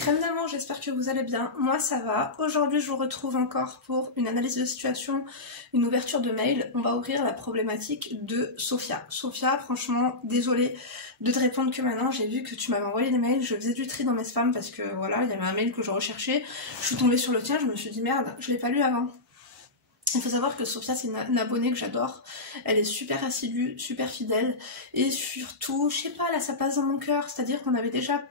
crèmes d'amour, j'espère que vous allez bien. Moi ça va. Aujourd'hui je vous retrouve encore pour une analyse de situation, une ouverture de mail. On va ouvrir la problématique de Sophia. Sophia, franchement, désolée de te répondre que maintenant. J'ai vu que tu m'avais envoyé des mails, je faisais du tri dans mes spams parce que voilà, il y avait un mail que je recherchais. Je suis tombée sur le tien, je me suis dit merde, je l'ai pas lu avant. Il faut savoir que Sophia c'est une abonnée que j'adore, elle est super assidue, super fidèle et surtout, je sais pas, elle a sa place dans mon cœur, c'est-à-dire qu'on avait déjà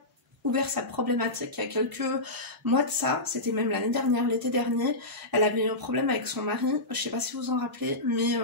ouvert sa problématique il y a quelques mois de ça, c'était même l'année dernière, l'été dernier, elle avait eu un problème avec son mari, je sais pas si vous vous en rappelez, mais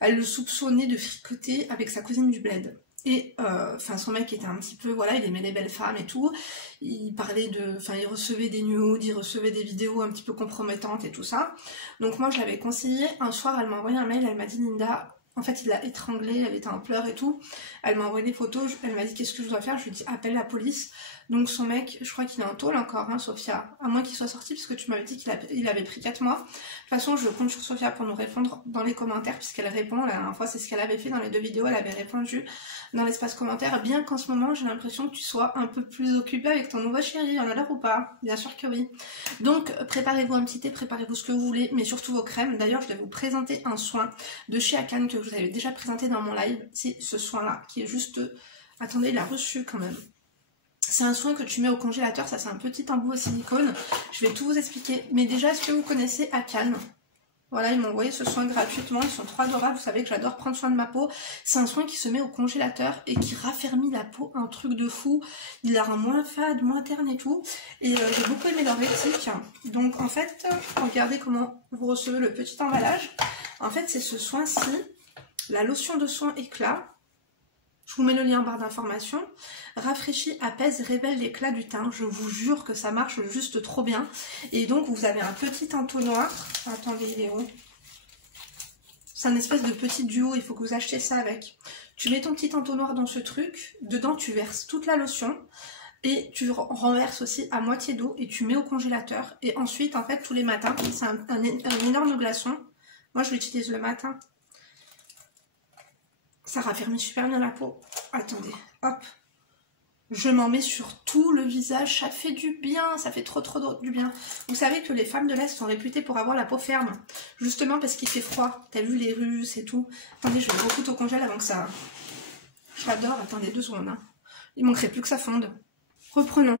elle le soupçonnait de fricoter avec sa cousine du bled. Et enfin son mec était un petit peu, voilà, il aimait les belles femmes et tout, il parlait de, enfin il recevait des nudes, il recevait des vidéos un petit peu compromettantes et tout ça. Donc moi je l'avais conseillé, un soir elle m'a envoyé un mail, elle m'a dit Linda, en fait il l'a étranglée, elle était en pleurs et tout, elle m'a envoyé des photos, elle m'a dit qu'est-ce que je dois faire, je lui ai dit appelle la police. Donc son mec, je crois qu'il est en tôle encore, hein, Sophia, à moins qu'il soit sorti parce que tu m'avais dit qu'il avait pris 4 mois. De toute façon je compte sur Sophia pour nous répondre dans les commentaires puisqu'elle répond, la dernière fois c'est ce qu'elle avait fait dans les 2 vidéos, elle avait répondu dans l'espace commentaire, bien qu'en ce moment j'ai l'impression que tu sois un peu plus occupée avec ton nouveau chéri, en a l'air ou pas? Bien sûr que oui. Donc préparez-vous un petit thé, préparez-vous ce que vous voulez, mais surtout vos crèmes. D'ailleurs je vais vous présenter un soin de chez Akan que je vous avais déjà présenté dans mon live, c'est ce soin là qui est juste, attendez, il a reçu quand même. C'est un soin que tu mets au congélateur, ça c'est un petit embout au silicone, je vais tout vous expliquer. Mais déjà, est-ce que vous connaissez Akan? Voilà, ils m'ont envoyé ce soin gratuitement, ils sont trop adorables, vous savez que j'adore prendre soin de ma peau. C'est un soin qui se met au congélateur et qui raffermit la peau, un truc de fou. Il la rend moins fade, moins terne et tout. Et j'ai beaucoup aimé leur éthique. Donc en fait, regardez comment vous recevez le petit emballage. En fait, c'est ce soin-ci, la lotion de soin éclat. Je vous mets le lien en barre d'informations. Rafraîchit, apaise, révèle l'éclat du teint. Je vous jure que ça marche juste trop bien. Et donc vous avez un petit entonnoir. Attendez, il est où? C'est un espèce de petit duo, il faut que vous achetiez ça avec. Tu mets ton petit entonnoir dans ce truc. Dedans tu verses toute la lotion. Et tu renverses aussi à moitié d'eau et tu mets au congélateur. Et ensuite, en fait, tous les matins, c'est un énorme glaçon. Moi je l'utilise le matin. Ça raffermit super bien la peau. Attendez, hop. Je m'en mets sur tout le visage. Ça fait du bien. Ça fait trop du bien. Vous savez que les femmes de l'Est sont réputées pour avoir la peau ferme. Justement parce qu'il fait froid. T'as vu les Russes et tout. Attendez, je vais le refoutre au congèle avant que ça... Je l'adore. Attendez 2 secondes. Hein. Il manquerait plus que ça fonde. Reprenons.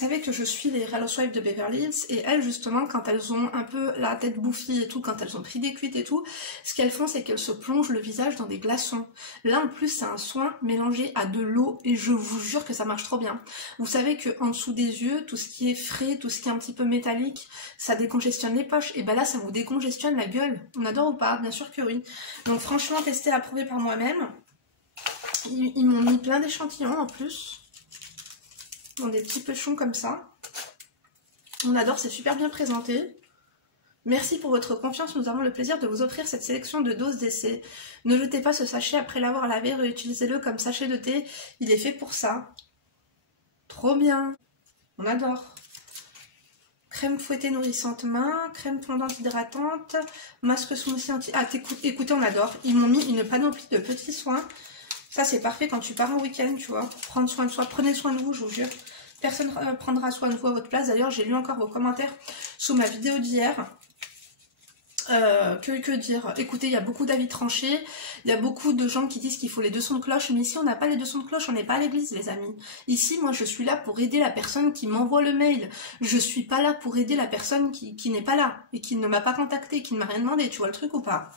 Vous savez que je suis les Real Housewives de Beverly Hills et elles justement quand elles ont un peu la tête bouffie et tout, quand elles ont pris des cuites et tout, ce qu'elles font c'est qu'elles se plongent le visage dans des glaçons. Là en plus c'est un soin mélangé à de l'eau et je vous jure que ça marche trop bien. Vous savez que en dessous des yeux, tout ce qui est frais, tout ce qui est un petit peu métallique, ça décongestionne les poches et ben là ça vous décongestionne la gueule. On adore ou pas? Bien sûr que oui. Donc franchement testé, approuvé par moi-même. Ils m'ont mis plein d'échantillons en plus. Dans des petits pochons comme ça. On adore, c'est super bien présenté. Merci pour votre confiance, nous avons le plaisir de vous offrir cette sélection de doses d'essai. Ne jetez pas ce sachet après l'avoir lavé, réutilisez-le comme sachet de thé, il est fait pour ça. Trop bien, on adore. Crème fouettée nourrissante main, crème fondante hydratante, masque smoothie anti... Ah, écoutez, on adore. Ils m'ont mis une panoplie de petits soins. Ça c'est parfait quand tu pars en week-end, tu vois, prendre soin de soi, prenez soin de vous, je vous jure. Personne prendra soin de vous à votre place. D'ailleurs, j'ai lu encore vos commentaires sous ma vidéo d'hier. Que dire? Écoutez, il y a beaucoup d'avis tranchés, il y a beaucoup de gens qui disent qu'il faut les 2 sons de cloche, mais ici on n'a pas les 2 sons de cloche, on n'est pas à l'église les amis. Ici, moi je suis là pour aider la personne qui m'envoie le mail. Je suis pas là pour aider la personne qui n'est pas là, et qui ne m'a pas contacté, qui ne m'a rien demandé, tu vois le truc ou pas?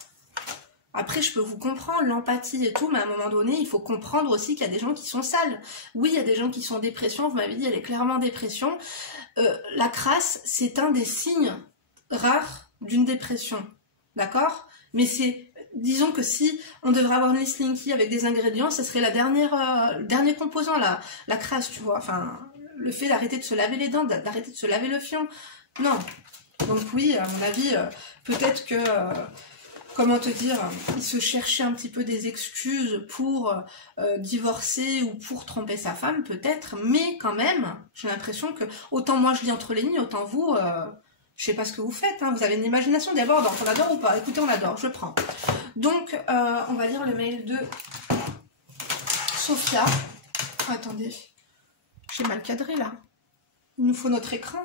Après, je peux vous comprendre, l'empathie et tout, mais à un moment donné, il faut comprendre aussi qu'il y a des gens qui sont sales. Oui, il y a des gens qui sont en dépression, vous m'avez dit, elle est clairement en dépression. La crasse, c'est un des signes rares d'une dépression, d'accord? Mais c'est, disons que si on devrait avoir une Slinky avec des ingrédients, ce serait la le dernier composant, la crasse, tu vois. Enfin, le fait d'arrêter de se laver les dents, d'arrêter de se laver le fion, non. Donc oui, à mon avis, peut-être que... comment te dire, il se cherchait un petit peu des excuses pour divorcer ou pour tromper sa femme, peut-être, mais quand même, j'ai l'impression que, autant moi je lis entre les lignes, autant vous, je sais pas ce que vous faites, hein, vous avez une imagination débordante, on adore ou pas? Écoutez, on adore, je prends. Donc, on va lire le mail de Sophia. Attendez, j'ai mal cadré là. Il nous faut notre écran.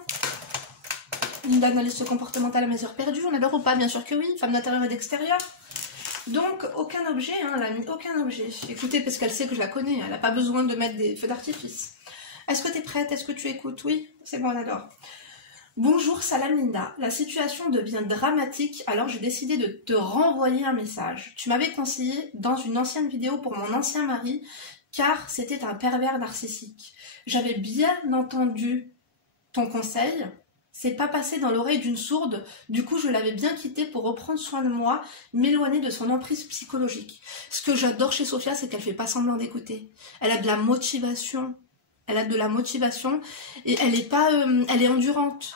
Linda, analyse comportementale à mes heures perdues. On adore ou pas? Bien sûr que oui. Femme d'intérieur et d'extérieur. Donc, aucun objet, hein, elle a mis aucun objet. Écoutez, parce qu'elle sait que je la connais. Elle n'a pas besoin de mettre des feux d'artifice. Est-ce que tu es prête? Est-ce que tu écoutes? Oui, c'est bon, on adore. Bonjour, salam Linda. La situation devient dramatique, alors j'ai décidé de te renvoyer un message. Tu m'avais conseillé dans une ancienne vidéo pour mon ancien mari, car c'était un pervers narcissique. J'avais bien entendu ton conseil, c'est pas passé dans l'oreille d'une sourde, du coup je l'avais bien quitté pour reprendre soin de moi, m'éloigner de son emprise psychologique. Ce que j'adore chez Sophia, c'est qu'elle fait pas semblant d'écouter. Elle a de la motivation. Elle a de la motivation et elle est pas, elle est endurante.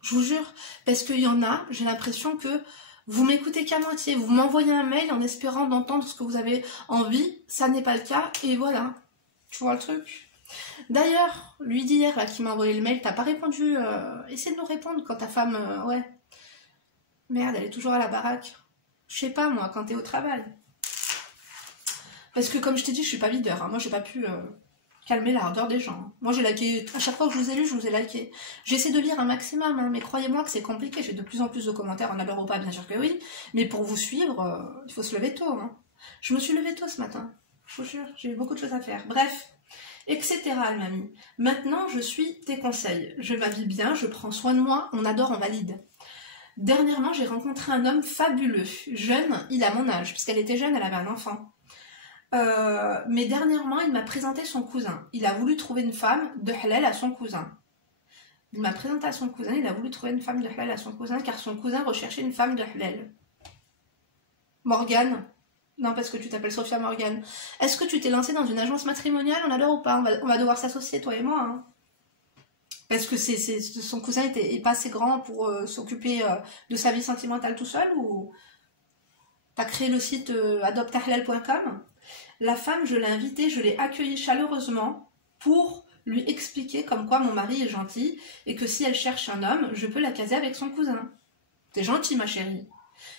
Je vous jure, parce qu'il y en a, j'ai l'impression que vous m'écoutez qu'à moitié, vous m'envoyez un mail en espérant d'entendre ce que vous avez envie, ça n'est pas le cas, et voilà, tu vois le truc. D'ailleurs, lui d'hier, là, qui m'a envoyé le mail, t'as pas répondu, essaie de nous répondre quand ta femme, ouais, merde, elle est toujours à la baraque, je sais pas moi, quand t'es au travail. Parce que comme je t'ai dit, je suis pas leader, hein. Moi j'ai pas pu... calmer l'ardeur des gens. Moi j'ai liké, à chaque fois que je vous ai lu, je vous ai liké. J'essaie de lire un maximum, hein, mais croyez-moi que c'est compliqué, j'ai de plus en plus de commentaires, on adore ou pas, bien sûr que oui, mais pour vous suivre, il faut se lever tôt. Hein. Je me suis levée tôt ce matin, je vous jure, j'ai eu beaucoup de choses à faire. Bref, etc. elle m'a mis. Maintenant, je suis tes conseils. Je m'habille bien, je prends soin de moi, on adore, on valide. Dernièrement, j'ai rencontré un homme fabuleux, jeune, il a mon âge, puisqu'elle était jeune, elle avait un enfant. Mais dernièrement, il m'a présenté son cousin. Il a voulu trouver une femme de halal à son cousin. Il m'a présenté à son cousin, il a voulu trouver une femme de halal à son cousin, car son cousin recherchait une femme de halal. Morgane? Non, parce que tu t'appelles Sophia Morgane. Est-ce que tu t'es lancée dans une agence matrimoniale? On adore ou pas? On va devoir s'associer, toi et moi. Hein. Parce que son cousin est pas assez grand pour s'occuper de sa vie sentimentale tout seul, ou t'as créé le site adoptahlal.com? La femme, je l'ai invitée, je l'ai accueillie chaleureusement pour lui expliquer comme quoi mon mari est gentil et que si elle cherche un homme, je peux la caser avec son cousin. T'es gentil, ma chérie.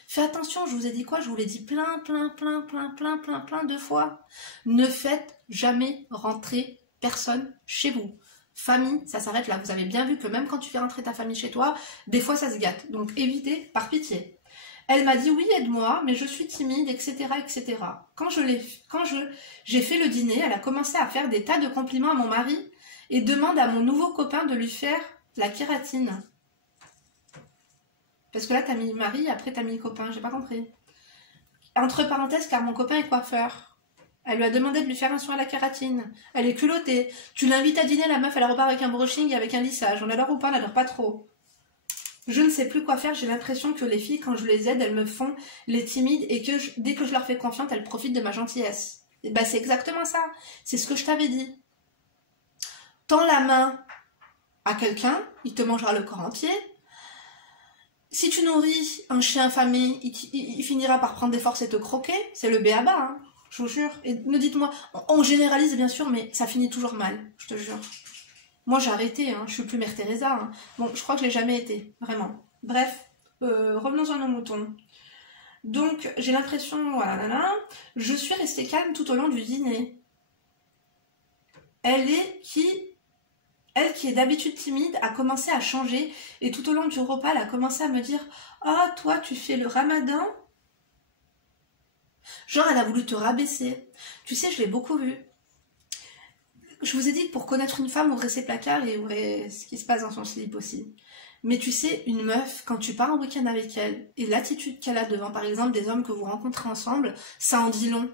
Fais attention, je vous ai dit quoi? Je vous l'ai dit plein de fois. Ne faites jamais rentrer personne chez vous. Famille, ça s'arrête là. Vous avez bien vu que même quand tu fais rentrer ta famille chez toi, des fois ça se gâte. Donc évitez par pitié. Elle m'a dit oui, aide-moi, mais je suis timide, etc., etc. Quand j'ai fait le dîner, elle a commencé à faire des tas de compliments à mon mari et demande à mon nouveau copain de lui faire la kératine. Parce que là, t'as mis mari, après t'as mis copain, j'ai pas compris. Entre parenthèses, car mon copain est coiffeur. Elle lui a demandé de lui faire un soin à la kératine. Elle est culottée. Tu l'invites à dîner, la meuf, elle repart avec un brushing et avec un lissage. On adore ou pas, on adore pas trop. Je ne sais plus quoi faire, j'ai l'impression que les filles, quand je les aide, elles me font les timides et que dès que je leur fais confiance, elles profitent de ma gentillesse. Et ben c'est exactement ça, c'est ce que je t'avais dit. Tends la main à quelqu'un, il te mangera le corps entier. Si tu nourris un chien affamé, il finira par prendre des forces et te croquer, c'est le b.a.-ba, hein, je vous jure. Et me dites-moi, on généralise bien sûr, mais ça finit toujours mal, je te jure. Moi j'ai arrêté, hein, je suis plus Mère Teresa. Hein. Bon, je crois que je l'ai jamais été, vraiment. Bref, revenons à nos moutons. Donc j'ai l'impression, voilà, je suis restée calme tout au long du dîner. Elle qui est d'habitude timide, a commencé à changer et tout au long du repas, elle a commencé à me dire « Ah, toi, tu fais le ramadan ?» Genre, elle a voulu te rabaisser. Tu sais, je l'ai beaucoup vu. Je vous ai dit que pour connaître une femme, ouvrez ses placards et ouvrez ce qui se passe dans son slip aussi. Mais tu sais, une meuf, quand tu pars en week-end avec elle, et l'attitude qu'elle a devant, par exemple, des hommes que vous rencontrez ensemble, ça en dit long.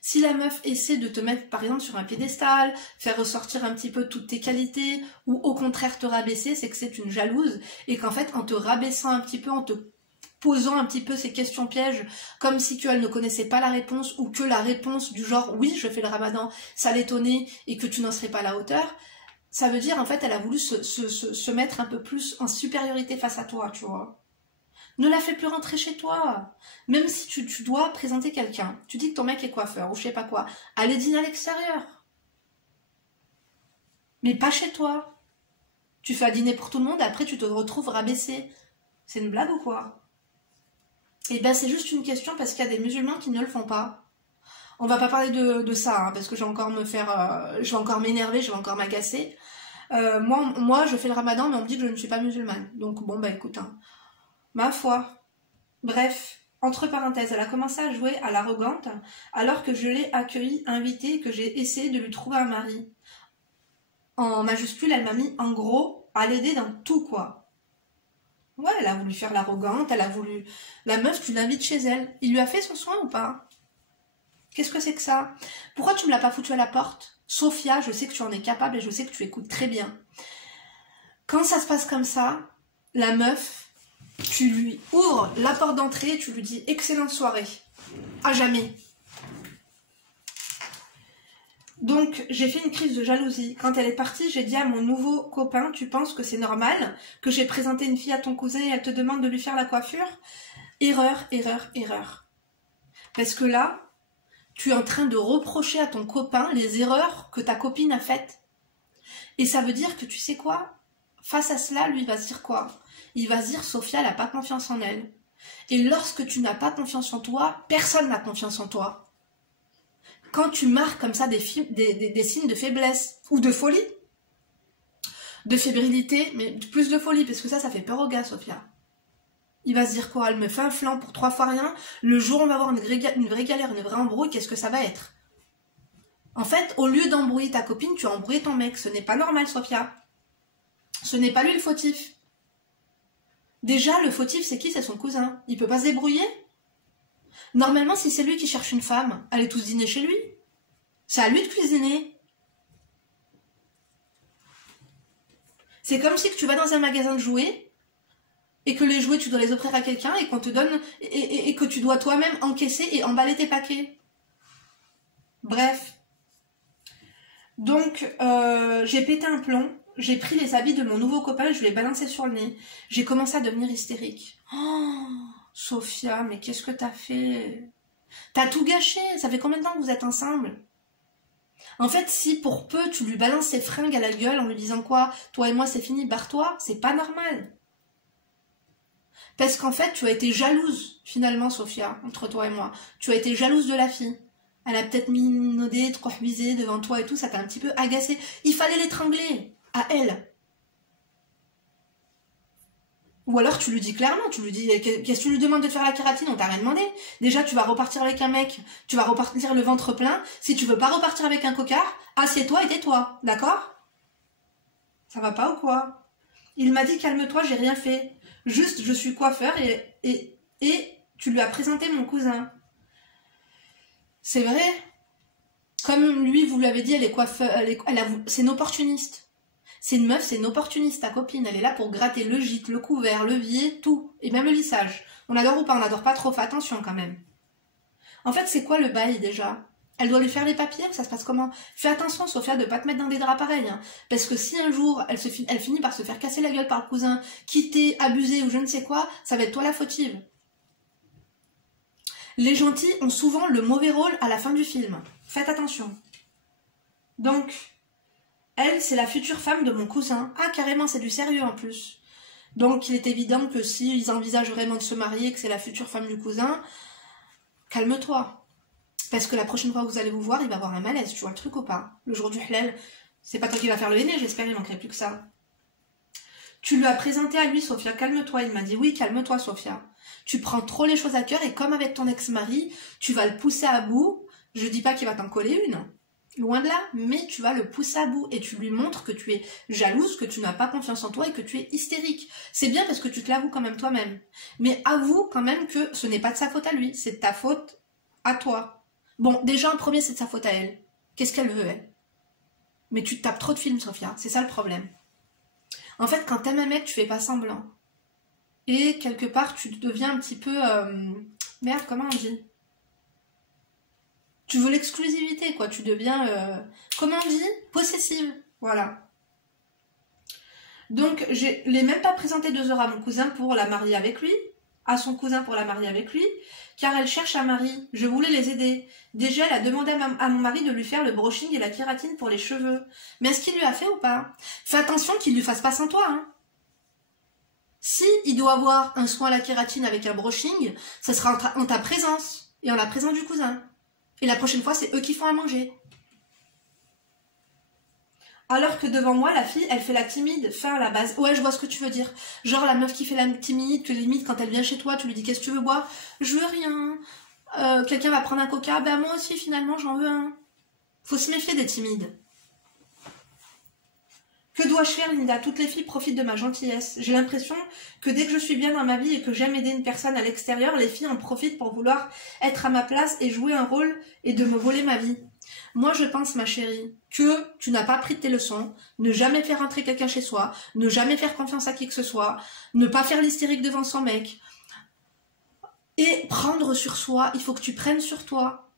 Si la meuf essaie de te mettre, par exemple, sur un piédestal, faire ressortir un petit peu toutes tes qualités, ou au contraire te rabaisser, c'est que c'est une jalouse, et qu'en fait, en te rabaissant un petit peu, en te posant un petit peu ces questions pièges, comme si elle ne connaissait pas la réponse, ou que la réponse du genre « oui, je fais le ramadan », ça l'étonnait, et que tu n'en serais pas à la hauteur, ça veut dire, en fait, elle a voulu se mettre un peu plus en supériorité face à toi, tu vois. Ne la fais plus rentrer chez toi. Même si tu dois présenter quelqu'un, tu dis que ton mec est coiffeur, ou je sais pas quoi, allez dîner à l'extérieur. Mais pas chez toi. Tu fais à dîner pour tout le monde, et après tu te retrouves rabaissé. C'est une blague ou quoi? Et ben c'est juste une question parce qu'il y a des musulmans qui ne le font pas. On va pas parler de ça, hein, parce que je vais encore je vais encore m'énerver, je vais encore m'agacer. Moi, je fais le ramadan, mais on me dit que je ne suis pas musulmane. Donc bon, bah écoute, hein, ma foi. Bref, entre parenthèses, elle a commencé à jouer à l'arrogante, alors que je l'ai accueillie, invitée, que j'ai essayé de lui trouver un mari. En majuscule, elle m'a mis en gros à l'aider dans tout, quoi. Ouais, elle a voulu faire l'arrogante, elle a voulu... La meuf, tu l'invites chez elle. Il lui a fait son soin ou pas? Qu'est-ce que c'est que ça? Pourquoi tu me l'as pas foutu à la porte? Sophia, je sais que tu en es capable et je sais que tu écoutes très bien. Quand ça se passe comme ça, la meuf, tu lui ouvres la porte d'entrée, tu lui dis excellente soirée. À jamais. Donc, j'ai fait une crise de jalousie. Quand elle est partie, j'ai dit à mon nouveau copain, tu penses que c'est normal que j'ai présenté une fille à ton cousin et elle te demande de lui faire la coiffure? Erreur, erreur, erreur. Parce que là, tu es en train de reprocher à ton copain les erreurs que ta copine a faites. Et ça veut dire que, tu sais quoi? Face à cela, lui, il va se dire quoi? Il va se dire, Sophia, elle n'a pas confiance en elle. Et lorsque tu n'as pas confiance en toi, personne n'a confiance en toi. Quand tu marques comme ça des signes de faiblesse ou de folie, de fébrilité, mais plus de folie, parce que ça fait peur au gars, Sophia. Il va se dire quoi? Elle me fait un flanc pour 3 fois rien. Le jour où on va avoir une vraie galère, une vraie embrouille, qu'est-ce que ça va être? En fait, au lieu d'embrouiller ta copine, tu as embrouillé ton mec. Ce n'est pas normal, Sophia. Ce n'est pas lui le fautif. Déjà, le fautif, c'est qui? C'est son cousin. Il peut pas se débrouiller? Normalement, si c'est lui qui cherche une femme, allez tous dîner chez lui. C'est à lui de cuisiner. C'est comme si tu vas dans un magasin de jouets et que les jouets, tu dois les offrir à quelqu'un et qu'on te donne et que tu dois toi-même encaisser et emballer tes paquets. Bref. Donc, j'ai pété un plomb. J'ai pris les habits de mon nouveau copain et je lui ai balancé sur le nez. J'ai commencé à devenir hystérique. Oh, Sophia, mais qu'est-ce que t'as fait? T'as tout gâché. Ça fait combien de temps que vous êtes ensemble? En fait, si pour peu tu lui balances ses fringues à la gueule en lui disant quoi? Toi et moi c'est fini, barre-toi, c'est pas normal. Parce qu'en fait, tu as été jalouse, finalement, Sophia, entre toi et moi. Tu as été jalouse de la fille. Elle a peut-être minaudé, trop visé devant toi et tout, ça t'a un petit peu agacé. Il fallait l'étrangler, à elle. Ou alors tu lui dis clairement, tu lui dis, qu'est-ce que tu lui demandes de faire la kératine? On t'a rien demandé. Déjà, tu vas repartir avec un mec, tu vas repartir le ventre plein. Si tu veux pas repartir avec un cocard, assieds-toi et tais-toi, d'accord? Ça va pas ou quoi? Il m'a dit, calme-toi, j'ai rien fait. Juste, je suis coiffeur et tu lui as présenté mon cousin. C'est vrai. Comme lui, vous lui avez dit, elle est coiffeur, c'est une opportuniste. C'est une meuf, c'est une opportuniste, ta copine. Elle est là pour gratter le gîte, le couvert, le levier, tout. Et même le lissage. On adore ou pas, on n'adore pas trop, fais attention quand même. En fait, c'est quoi le bail déjà? Elle doit lui faire les papiers, ça se passe comment? Fais attention, Sophia, de pas te mettre dans des draps pareils. Hein. Parce que si un jour, elle finit par se faire casser la gueule par le cousin, quitter, abuser ou je ne sais quoi, ça va être toi la fautive. Les gentils ont souvent le mauvais rôle à la fin du film. Faites attention. Donc, elle, c'est la future femme de mon cousin. Ah, carrément, c'est du sérieux en plus. Donc, il est évident que s'ils envisagent vraiment de se marier, que c'est la future femme du cousin, calme-toi. Parce que la prochaine fois que vous allez vous voir, il va avoir un malaise, tu vois le truc ou pas? Le jour du halal, c'est pas toi qui vas faire le henné, j'espère, il manquerait plus que ça. Tu lui as présenté à lui, Sophia, calme-toi. Il m'a dit, oui, calme-toi, Sophia. Tu prends trop les choses à cœur et comme avec ton ex-mari, tu vas le pousser à bout. Je dis pas qu'il va t'en coller une, loin de là, mais tu vas le pousser à bout et tu lui montres que tu es jalouse, que tu n'as pas confiance en toi et que tu es hystérique. C'est bien parce que tu te l'avoues quand même toi-même. Mais avoue quand même que ce n'est pas de sa faute à lui, c'est de ta faute à toi. Bon, déjà, en premier, c'est de sa faute à elle. Qu'est-ce qu'elle veut, elle? Mais tu te tapes trop de films, Sophia. C'est ça le problème. En fait, quand t'aimes un mec, tu fais pas semblant. Et quelque part, tu deviens un petit peu... Merde, comment on dit? Tu veux l'exclusivité, quoi. Tu deviens... Comment on dit? Possessive. Voilà. Donc, je l'ai même pas présenté 2 heures à mon cousin pour la marier avec lui. À son cousin pour la marier avec lui, car elle cherche un mari. Je voulais les aider. Déjà, elle a demandé à mon mari de lui faire le brushing et la kératine pour les cheveux. Mais est-ce qu'il lui a fait ou pas? Fais attention qu'il lui fasse pas sans toi, hein. Si il doit avoir un soin à la kératine avec un brushing, ça sera en ta présence et en la présence du cousin. Et la prochaine fois, c'est eux qui font à manger. Alors que devant moi, la fille, elle fait la timide, fin à la base. Ouais, je vois ce que tu veux dire. Genre la meuf qui fait la timide, que limite quand elle vient chez toi, tu lui dis qu'est-ce que tu veux boire? Je veux rien. Quelqu'un va prendre un coca, ben moi aussi finalement j'en veux un. Faut se méfier des timides. Que dois-je faire, Linda? Toutes les filles profitent de ma gentillesse. J'ai l'impression que dès que je suis bien dans ma vie et que j'aime aider une personne à l'extérieur, les filles en profitent pour vouloir être à ma place et jouer un rôle et de me voler ma vie. Moi, je pense, ma chérie, que tu n'as pas appris de tes leçons, ne jamais faire rentrer quelqu'un chez soi, ne jamais faire confiance à qui que ce soit, ne pas faire l'hystérique devant son mec. Et prendre sur soi, il faut que tu prennes sur toi.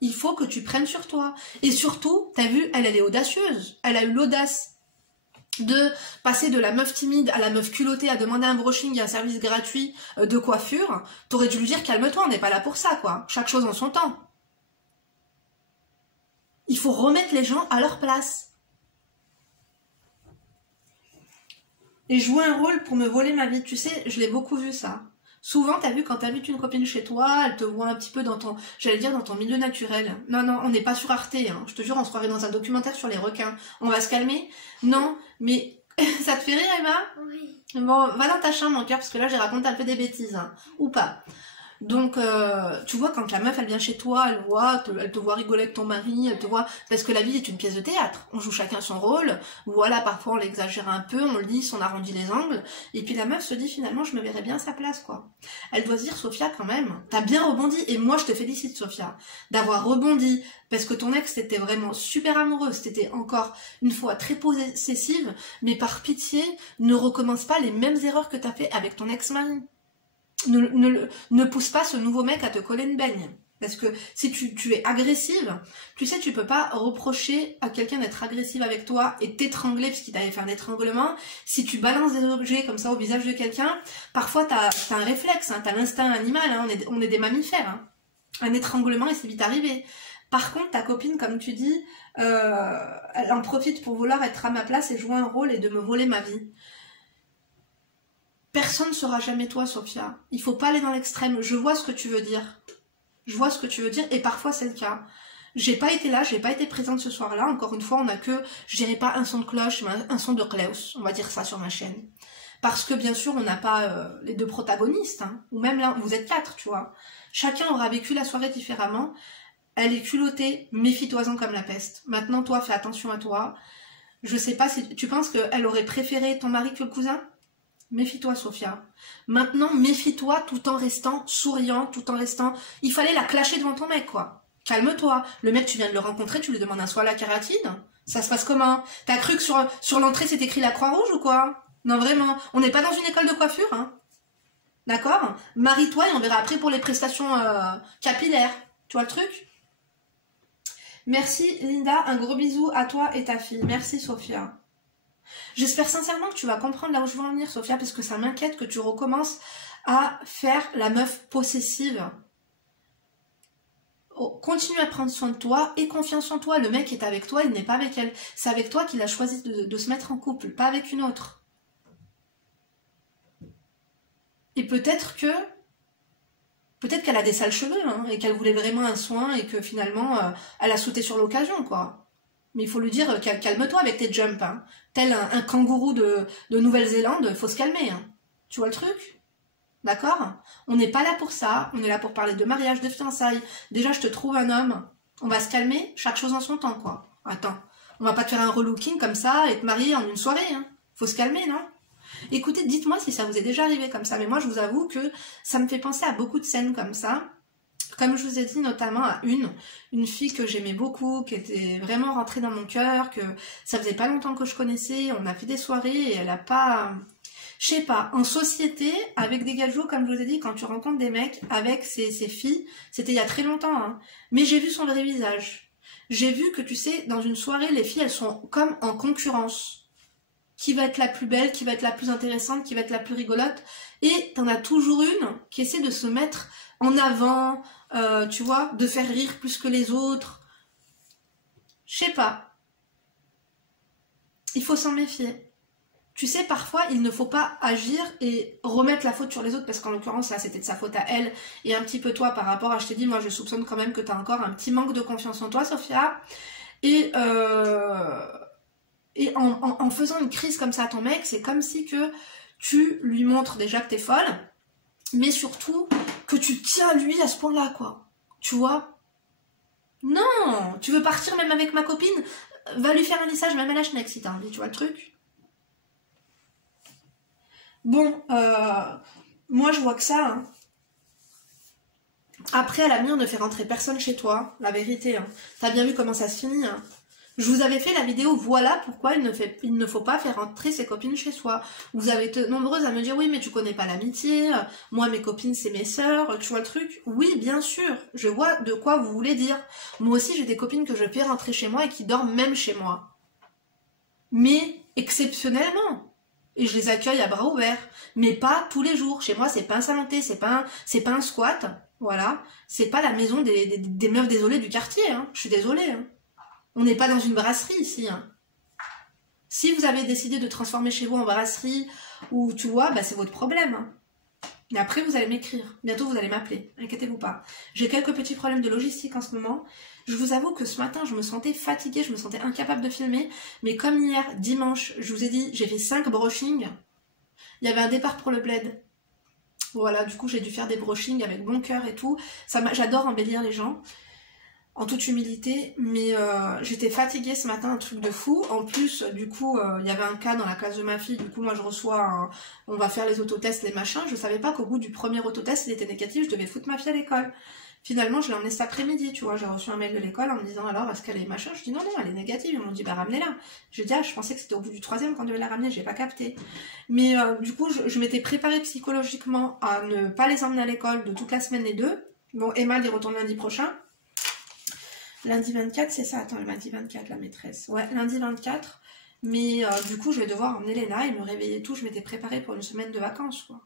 Il faut que tu prennes sur toi. Et surtout, t'as vu, elle est audacieuse. Elle a eu l'audace de passer de la meuf timide à la meuf culottée à demander un brushing et un service gratuit de coiffure. T'aurais dû lui dire calme-toi, on n'est pas là pour ça, quoi. Chaque chose en son temps. Il faut remettre les gens à leur place. Et jouer un rôle pour me voler ma vie, tu sais, je l'ai beaucoup vu ça. Souvent, t'as vu, quand t'invites une copine chez toi, elle te voit un petit peu dans ton, j'allais dire, dans ton milieu naturel. Non, non, on n'est pas sur Arte, hein. Je te jure, on se croirait dans un documentaire sur les requins. On va se calmer? Non, mais ça te fait rire, Emma? Oui. Bon, va dans ta chambre, mon cœur, parce que là, j'ai raconté un peu des bêtises, hein. Ou pas. Donc, tu vois, quand la meuf, elle vient chez toi, elle te voit rigoler avec ton mari, elle te voit... Parce que la vie est une pièce de théâtre. On joue chacun son rôle. Voilà, parfois, on l'exagère un peu, on le lisse, on arrondit les angles. Et puis la meuf se dit, finalement, je me verrais bien à sa place, quoi. Elle doit se dire, Sophia, quand même, t'as bien rebondi. Et moi, je te félicite, Sophia, d'avoir rebondi. Parce que ton ex, t'étais vraiment super amoureuse. T'étais encore, une fois, très possessive. Mais par pitié, ne recommence pas les mêmes erreurs que t'as fait avec ton ex-mari. Ne pousse pas ce nouveau mec à te coller une baigne. Parce que si tu es agressive, tu sais, tu peux pas reprocher à quelqu'un d'être agressif avec toi et t'étrangler parce qu'il t'avait fait un étranglement. Si tu balances des objets comme ça au visage de quelqu'un, parfois t'as un réflexe, hein, t'as l'instinct animal, hein, on est des mammifères. Hein. Un étranglement et c'est vite arrivé. Par contre, ta copine, comme tu dis, elle en profite pour vouloir être à ma place et jouer un rôle et de me voler ma vie. Personne ne sera jamais toi, Sophia. Il faut pas aller dans l'extrême. Je vois ce que tu veux dire. Je vois ce que tu veux dire et parfois c'est le cas. J'ai pas été là, j'ai pas été présente ce soir-là. Encore une fois, on a que, je dirais pas un son de cloche, mais un son de Klaus. On va dire ça sur ma chaîne. Parce que bien sûr, on n'a pas les deux protagonistes. Hein. Ou même là, vous êtes 4, tu vois. Chacun aura vécu la soirée différemment. Elle est culottée, méfie-toi-en comme la peste. Maintenant, toi, fais attention à toi. Je sais pas si tu penses qu'elle aurait préféré ton mari que le cousin? Méfie-toi, Sophia. Maintenant, méfie-toi tout en restant souriant, tout en restant... Il fallait la clasher devant ton mec, quoi. Calme-toi. Le mec, tu viens de le rencontrer, tu lui demandes un soin à la kératine. Ça se passe comment? T'as cru que sur l'entrée, c'est écrit la Croix-Rouge ou quoi? Non, vraiment. On n'est pas dans une école de coiffure, hein. D'accord? Marie-toi et on verra après pour les prestations capillaires. Tu vois le truc? Merci, Linda. Un gros bisou à toi et ta fille. Merci, Sophia. J'espère sincèrement que tu vas comprendre là où je veux en venir, Sophia, parce que ça m'inquiète que tu recommences à faire la meuf possessive. Oh, continue à prendre soin de toi et confiance en toi. Le mec est avec toi, il n'est pas avec elle. C'est avec toi qu'il a choisi de se mettre en couple, pas avec une autre. Et peut-être qu'elle a des sales cheveux, hein, et qu'elle voulait vraiment un soin et que finalement, elle a sauté sur l'occasion, quoi. Mais il faut lui dire, calme-toi avec tes jumps. Hein. Tel un kangourou de Nouvelle-Zélande, faut se calmer. Hein. Tu vois le truc? D'accord? On n'est pas là pour ça. On est là pour parler de mariage, de fiançailles. Déjà, je te trouve un homme. On va se calmer. Chaque chose en son temps, quoi. Attends. On va pas te faire un relooking comme ça et te marier en une soirée. Hein. Faut se calmer, non? Écoutez, dites-moi si ça vous est déjà arrivé comme ça. Mais moi, je vous avoue que ça me fait penser à beaucoup de scènes comme ça. Comme je vous ai dit, notamment à une fille que j'aimais beaucoup, qui était vraiment rentrée dans mon cœur, que ça faisait pas longtemps que je connaissais, on a fait des soirées et elle a pas... Je sais pas, en société, avec des gajots, comme je vous ai dit, quand tu rencontres des mecs avec ces filles, c'était il y a très longtemps, hein, mais j'ai vu son vrai visage. J'ai vu que, tu sais, dans une soirée, les filles, elles sont comme en concurrence. Qui va être la plus belle, qui va être la plus intéressante, qui va être la plus rigolote, et t'en as toujours une qui essaie de se mettre en avant, tu vois, de faire rire plus que les autres. Je sais pas. Il faut s'en méfier. Tu sais, parfois, il ne faut pas agir et remettre la faute sur les autres, parce qu'en l'occurrence, là, c'était de sa faute à elle, et un petit peu toi par rapport à, je t'ai dit, moi, je soupçonne quand même que tu as encore un petit manque de confiance en toi, Sophia, et en faisant une crise comme ça à ton mec, c'est comme si que tu lui montres déjà que t'es folle, mais surtout que tu tiens à lui à ce point-là, quoi. Tu vois? Non! Tu veux partir même avec ma copine? Va lui faire un lissage, même à la schneck, si t'as envie, tu vois le truc? Bon, moi je vois que ça. Hein. Après, à l'avenir, ne fais rentrer personne chez toi, la vérité. Hein. T'as bien vu comment ça se finit. Hein. Je vous avais fait la vidéo, voilà pourquoi il ne faut pas faire rentrer ses copines chez soi. Vous avez été nombreuses à me dire, oui, mais tu connais pas l'amitié, moi mes copines c'est mes sœurs, tu vois le truc? Oui, bien sûr, je vois de quoi vous voulez dire. Moi aussi j'ai des copines que je fais rentrer chez moi et qui dorment même chez moi. Mais exceptionnellement. Et je les accueille à bras ouverts. Mais pas tous les jours. Chez moi, c'est pas un salon de thé, c'est pas un squat. Voilà. C'est pas la maison des meufs désolées du quartier. Hein. Je suis désolée. Hein. On n'est pas dans une brasserie ici. Hein. Si vous avez décidé de transformer chez vous en brasserie, ou tu vois, bah c'est votre problème. Hein. Et après, vous allez m'écrire. Bientôt, vous allez m'appeler. Inquiétez-vous pas. J'ai quelques petits problèmes de logistique en ce moment. Je vous avoue que ce matin, je me sentais fatiguée, je me sentais incapable de filmer. Mais comme hier, dimanche, je vous ai dit, j'ai fait 5 brushings. Il y avait un départ pour le bled. Voilà, du coup, j'ai dû faire des brushings avec bon cœur et tout. J'adore embellir les gens. En toute humilité, mais j'étais fatiguée ce matin, un truc de fou. En plus, du coup, il y avait un cas dans la classe de ma fille, du coup moi je reçois, on va faire les autotests, les machins. Je savais pas qu'au bout du premier autotest, il était négatif, je devais foutre ma fille à l'école. Finalement, je l'ai emmenée cet après-midi, tu vois, j'ai reçu un mail de l'école en me disant alors, est-ce qu'elle est machin? Je dis non, elle est négative, ils m'ont dit bah ramenez-la. J'ai dit ah, je pensais que c'était au bout du 3e qu'on devait la ramener, j'ai pas capté. Mais du coup, je m'étais préparée psychologiquement à ne pas les emmener à l'école de toute la semaine les deux. Bon, Emma, elle y retourne lundi prochain. Lundi 24, c'est ça? Attends, le lundi 24, la maîtresse. Ouais, lundi 24. Mais du coup, je vais devoir emmener Léna et me réveiller et tout. Je m'étais préparée pour une semaine de vacances, quoi.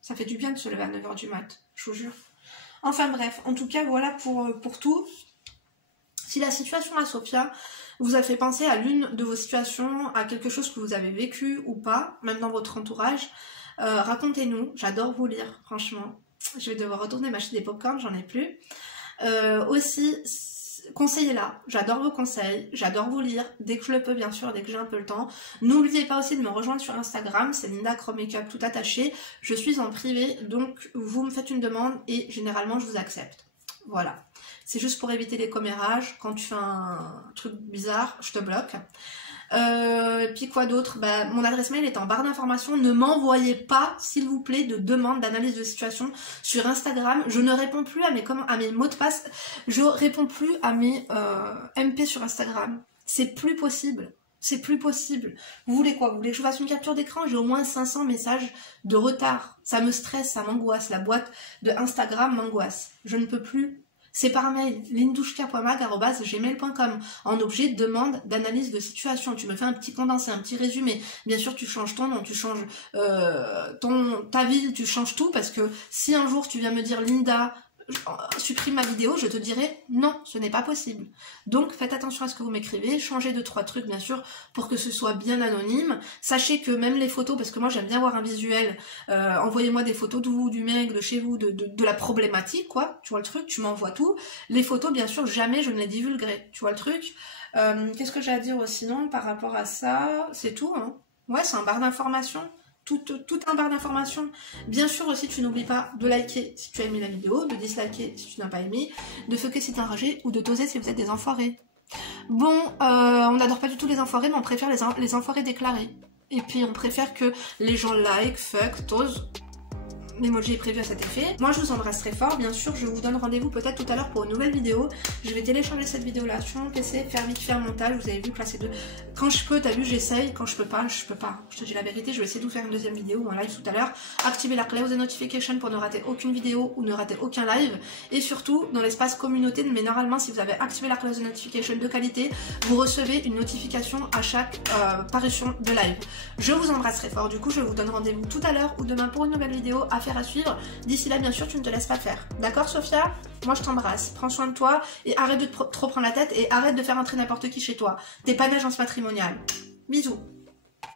Ça fait du bien de se lever à 9h du mat, je vous jure. Enfin bref, en tout cas, voilà pour tout. Si la situation à Sophia vous a fait penser à l'une de vos situations, à quelque chose que vous avez vécu ou pas, même dans votre entourage, racontez-nous. J'adore vous lire, franchement. Je vais devoir retourner m'acheter des pop-corn, j'en ai plus. Aussi... conseillez-la, j'adore vos conseils, j'adore vous lire, dès que je le peux bien sûr, dès que j'ai un peu le temps. N'oubliez pas aussi de me rejoindre sur Instagram, c'est Linda Chrome Makeup tout attaché. Je suis en privé, donc vous me faites une demande et généralement je vous accepte. Voilà, c'est juste pour éviter les commérages, quand tu fais un truc bizarre, je te bloque. Puis quoi d'autre? Bah, mon adresse mail est en barre d'informations. Ne m'envoyez pas, s'il vous plaît, de demandes d'analyse de situation sur Instagram. Je ne réponds plus à mes mots de passe. Je réponds plus à mes MP sur Instagram. C'est plus possible. C'est plus possible. Vous voulez quoi? Vous voulez que je fasse une capture d'écran? J'ai au moins 500 messages de retard. Ça me stresse, ça m'angoisse. La boîte de Instagram m'angoisse. Je ne peux plus. C'est par mail, lindouchka.mag@gmail.com. En objet, demande d'analyse de situation. Tu me fais un petit condensé, un petit résumé. Bien sûr, tu changes ton nom, tu changes ta ville, tu changes tout. Parce que si un jour tu viens me dire Linda, supprime ma vidéo, je te dirai non, ce n'est pas possible. Donc faites attention à ce que vous m'écrivez, changez 2-3 trucs bien sûr pour que ce soit bien anonyme. Sachez que même les photos, parce que moi j'aime bien voir un visuel, envoyez-moi des photos de vous, du mec, de chez vous, de la problématique quoi, tu vois le truc, tu m'envoies tout. Les photos bien sûr jamais je ne les divulguerai, tu vois le truc. Qu'est-ce que j'ai à dire sinon par rapport à ça? C'est tout hein. Ouais, c'est un barre d'informations. Tout un barre d'informations. Bien sûr aussi, tu n'oublies pas de liker si tu as aimé la vidéo, de disliker si tu n'as pas aimé, de fucker si t'es enragé ou de toser si vous êtes des enfoirés. Bon, on n'adore pas du tout les enfoirés, mais on préfère les enfoirés déclarés. Et puis on préfère que les gens like, fuck, tosent. L'emoji est prévu à cet effet. Moi je vous embrasse très fort, bien sûr je vous donne rendez-vous peut-être tout à l'heure pour une nouvelle vidéo. Je vais télécharger cette vidéo là sur mon PC, faire vite fait un montage, vous avez vu que là c'est deux. Quand je peux, t'as vu j'essaye, quand je peux pas, je peux pas. Je te dis la vérité, je vais essayer de vous faire une deuxième vidéo ou un live tout à l'heure. Activez la cloche de notification pour ne rater aucune vidéo ou ne rater aucun live. Et surtout dans l'espace communauté, mais normalement si vous avez activé la cloche de notification de qualité, vous recevez une notification à chaque parution de live. Je vous embrasse très fort, du coup je vous donne rendez-vous tout à l'heure ou demain pour une nouvelle vidéo à suivre. D'ici là, bien sûr, tu ne te laisses pas faire. D'accord, Sophia? Moi, je t'embrasse. Prends soin de toi et arrête de trop prendre la tête et arrête de faire entrer n'importe qui chez toi. T'es pas une agence matrimoniale. Bisous.